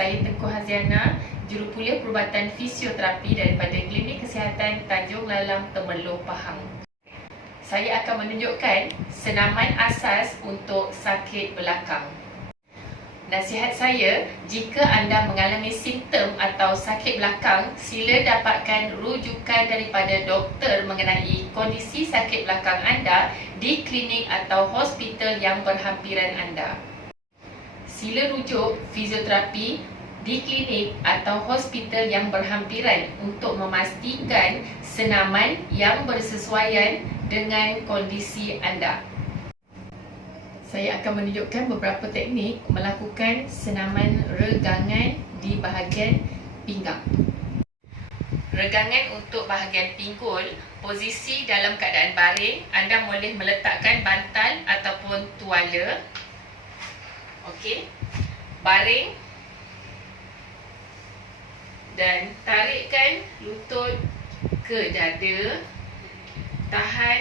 Saya Tengku Haziana, Jurukuliah Perubatan Fisioterapi daripada Klinik Kesihatan Tanjung Lalang, Temerloh, Pahang. Saya akan menunjukkan senaman asas untuk sakit belakang. Nasihat saya, jika anda mengalami simptom atau sakit belakang, sila dapatkan rujukan daripada doktor mengenai kondisi sakit belakang anda di klinik atau hospital yang berhampiran anda. Sila rujuk fizioterapi di klinik atau hospital yang berhampiran untuk memastikan senaman yang bersesuaian dengan kondisi anda. Saya akan menunjukkan beberapa teknik melakukan senaman regangan di bahagian pinggang. Regangan untuk bahagian pinggul, posisi dalam keadaan baring, anda boleh meletakkan bantal ataupun tuala. Okey. Baring dan tarikkan lutut ke dada. Tahan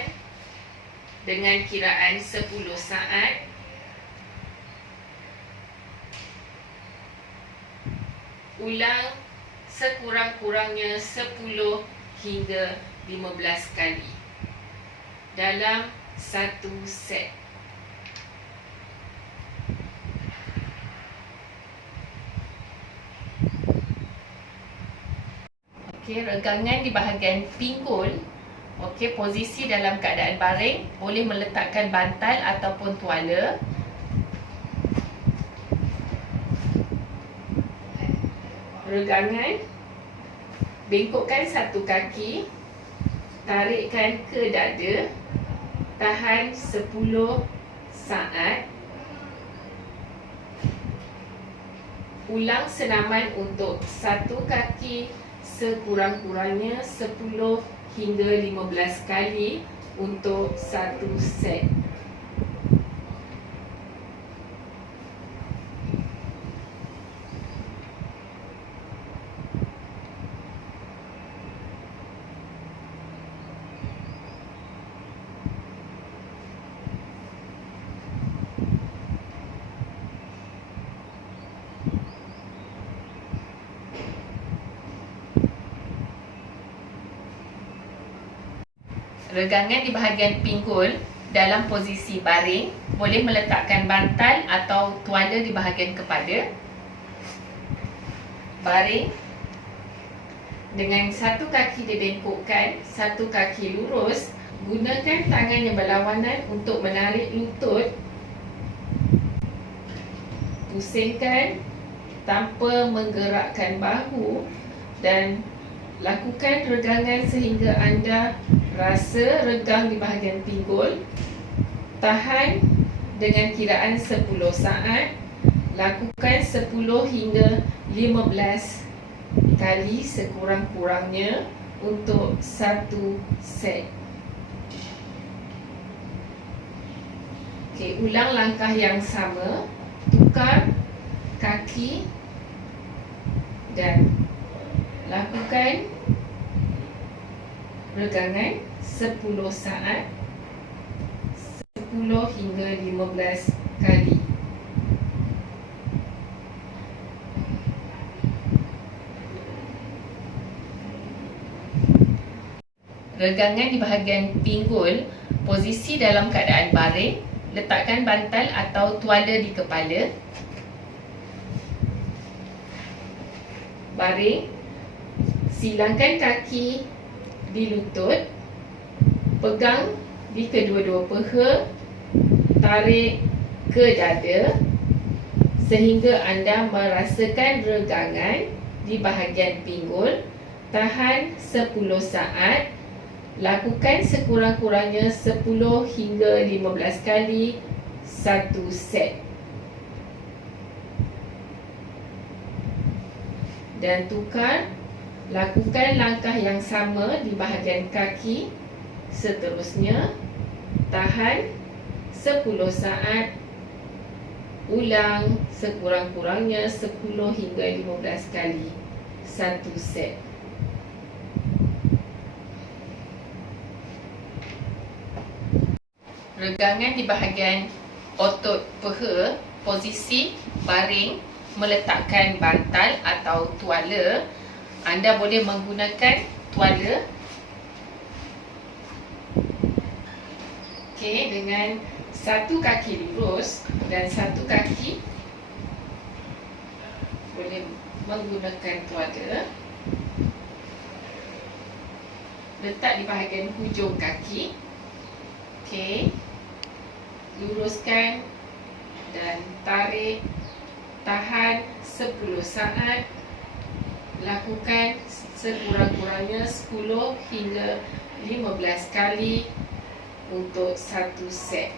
dengan kiraan 10 saat. Ulang sekurang-kurangnya 10 hingga 15 kali dalam satu set. Okey, regangan di bahagian pinggul. Okey, posisi dalam keadaan baring, boleh meletakkan bantal ataupun tuala. Regangan, bengkokkan satu kaki, tarikkan ke dada, tahan 10 saat. Ulang senaman untuk satu kaki sekurang-kurangnya 10 hingga 15 kali untuk satu set. Regangan di bahagian pinggul dalam posisi baring, boleh meletakkan bantal atau tuala di bahagian kepala. Baring dengan satu kaki dibengkokkan, satu kaki lurus. Gunakan tangan yang berlawanan untuk menarik lutut. Pusingkan tanpa menggerakkan bahu dan lakukan regangan sehingga anda rasa regang di bahagian pinggul. Tahan dengan kiraan 10 saat. Lakukan 10 hingga 15 kali sekurang-kurangnya untuk satu set. Okey, ulang langkah yang sama. Tukar kaki dan lakukan regangan 10 saat, 10 hingga 15 kali. Regangan di bahagian pinggul, posisi dalam keadaan baring, letakkan bantal atau tuala di kepala. Baring, silangkan kaki di lutut, pegang di kedua-dua peha, tarik ke dada sehingga anda merasakan regangan di bahagian pinggul. Tahan 10 saat. Lakukan sekurang-kurangnya 10 hingga 15 kali satu set. Dan tukar. Lakukan langkah yang sama di bahagian kaki. Seterusnya, tahan 10 saat. Ulang sekurang-kurangnya 10 hingga 15 kali satu set. Regangan di bahagian otot peha, posisi baring, meletakkan bantal atau tuala, anda boleh menggunakan tuala. Okey, dengan satu kaki lurus dan satu kaki boleh menggunakan tuala. Letak di bahagian hujung kaki. Okey, luruskan dan tarik. Tahan 10 saat. Lakukan sekurang-kurangnya 10 hingga 15 kali untuk satu set.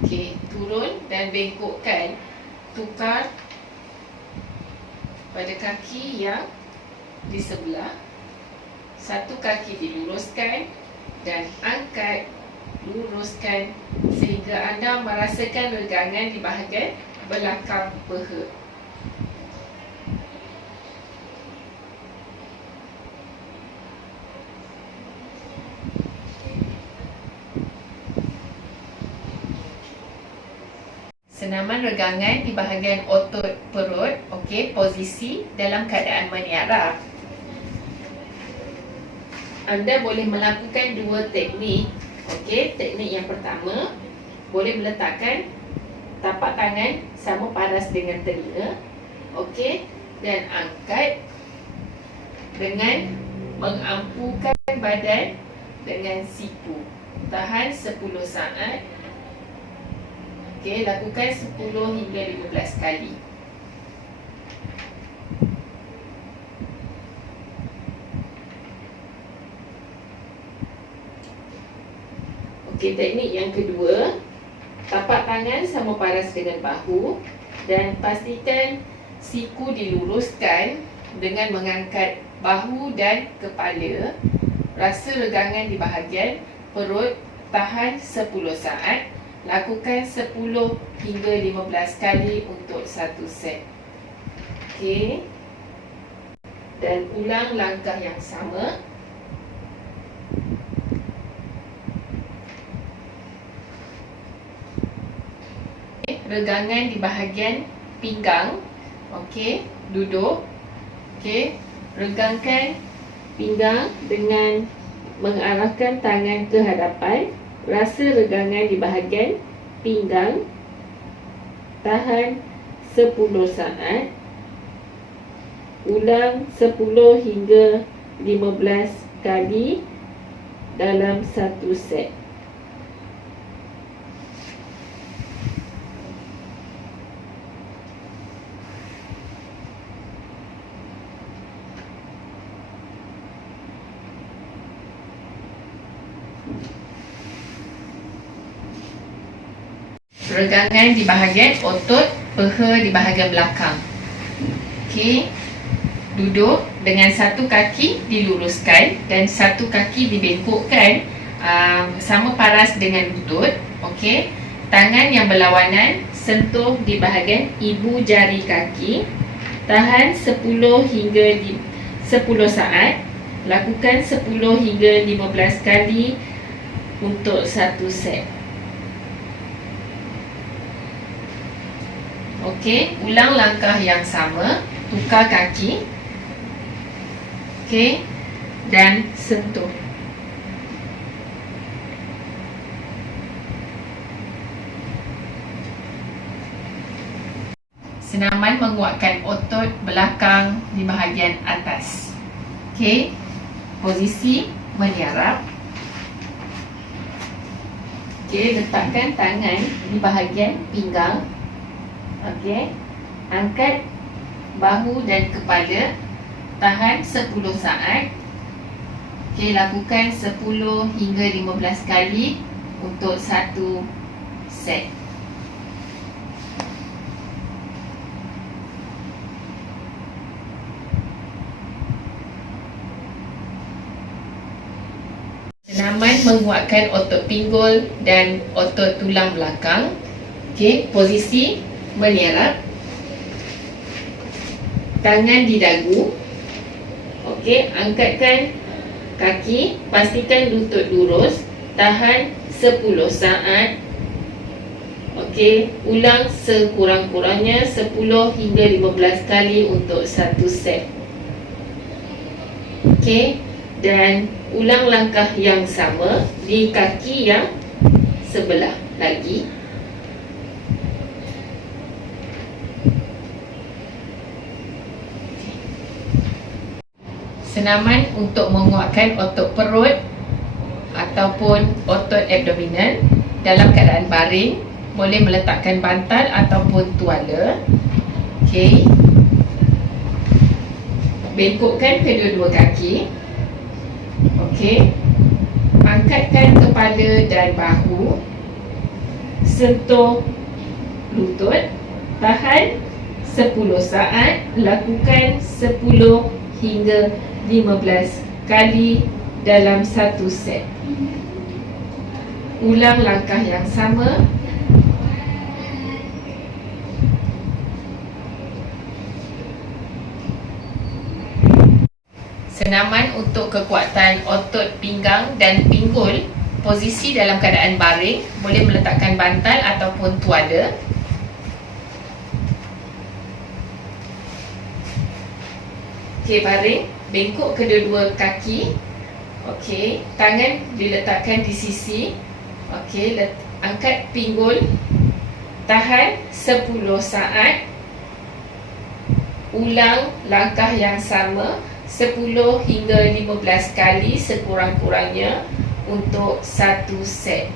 Okey, turun dan bengkokkan. Tukar pada kaki yang di sebelah. Satu kaki diluruskan dan angkat, luruskan sehingga anda merasakan regangan di bahagian belakang peha. Senaman regangan di bahagian otot perut. Okey, posisi dalam keadaan meniarap. Anda boleh melakukan dua teknik. Okey, teknik yang pertama, boleh meletakkan tapak tangan sama paras dengan telinga. Okey, dan angkat dengan mengampukan badan dengan siku. Tahan 10 saat. Okey, lakukan 10 hingga 15 kali. Okey, teknik yang kedua, tapak tangan sama paras dengan bahu dan pastikan siku diluruskan dengan mengangkat bahu dan kepala. Rasa regangan di bahagian perut. Tahan 10 saat. Lakukan 10 hingga 15 kali untuk satu set. Okey. Dan ulang langkah yang sama. Regangan di bahagian pinggang. Okey, duduk. Okey, regangkan pinggang dengan mengarahkan tangan ke hadapan. Rasa regangan di bahagian pinggang. Tahan 10 saat. Ulang 10 hingga 15 kali dalam satu set. Regangan di bahagian otot peha di bahagian belakang. Okey. Duduk dengan satu kaki diluruskan dan satu kaki dibengkokkan sama paras dengan lutut. Okey. Tangan yang berlawanan sentuh di bahagian ibu jari kaki. Tahan 10 hingga 10 saat. Lakukan 10 hingga 15 kali untuk satu set. Okey, ulang langkah yang sama. Tukar kaki. Okey, dan sentuh. Senaman menguatkan otot belakang di bahagian atas. Okey, posisi meniarap. Okey, letakkan tangan di bahagian pinggang. Okey, angkat bahu dan kepala. Tahan 10 saat. Okey, lakukan 10 hingga 15 kali untuk satu set. Senaman menguatkan otot pinggul dan otot tulang belakang. Okey, posisi meniarap. Tangan di dagu. Okey, angkatkan kaki, pastikan lutut lurus. Tahan 10 saat. Okey, ulang sekurang-kurangnya 10 hingga 15 kali untuk satu set. Okey, dan ulang langkah yang sama di kaki yang sebelah lagi. Senaman untuk menguatkan otot perut ataupun otot abdominal dalam keadaan baring, boleh meletakkan bantal ataupun tuala. Okey. Bengkokkan kedua-dua kaki. Okey. Angkatkan kepala dan bahu. Sentuh lutut. Tahan 10 saat. Lakukan 10 hingga 15 kali dalam satu set. Ulang langkah yang sama. Senaman untuk kekuatan otot pinggang dan pinggul. Posisi dalam keadaan baring, boleh meletakkan bantal ataupun tuala. Okey, baring, bengkok kedua-dua kaki. Okey, tangan diletakkan di sisi. Okey, angkat pinggul. Tahan 10 saat. Ulang langkah yang sama 10 hingga 15 kali sekurang-kurangnya untuk satu set.